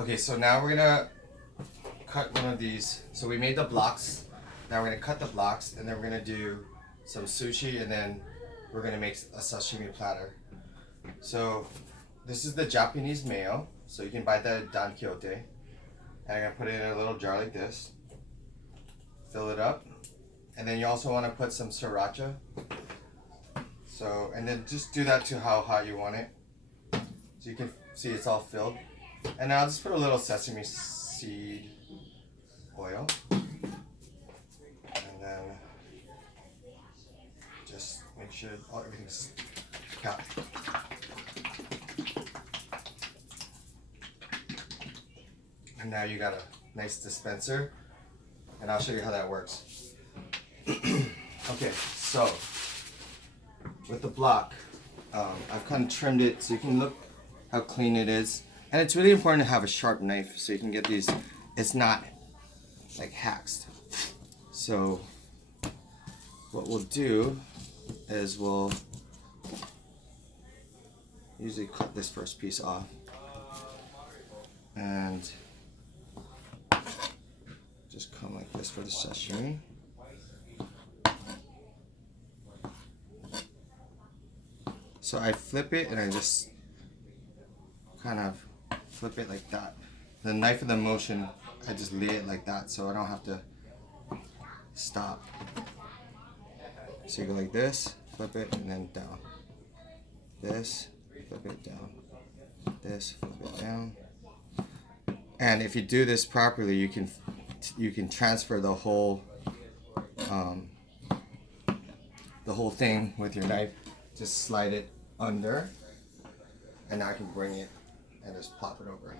Okay, so now we're gonna cut one of these. So we made the blocks. Now we're gonna cut the blocks, and then we're gonna do some sushi, and then we're gonna make a sashimi platter. So this is the Japanese mayo. So you can buy that at Don Quixote. And I'm gonna put it in a little jar like this. Fill it up, and then you also want to put some sriracha. So, and then just do that to how hot you want it. So you can see it's all filled. And now I'll just put a little sesame seed oil. And then just make sure everything's cut. And now you got a nice dispenser. And I'll show you how that works. Okay, so with the block, I've kind of trimmed it so you can look how clean it is. And it's really important to have a sharp knife so you can get these, it's not like hacked. So what we'll do is we'll usually cut this first piece off. And just come like this for the sashimi. So I flip it and I just kind of flip it like that. The knife of the motion, I just lay it like that so I don't have to stop. So you go like this, flip it, and then down. This, flip it down. This, flip it down. And if you do this properly, you can transfer the whole thing with your knife. Just slide it under, and now I can bring it and just plop it over.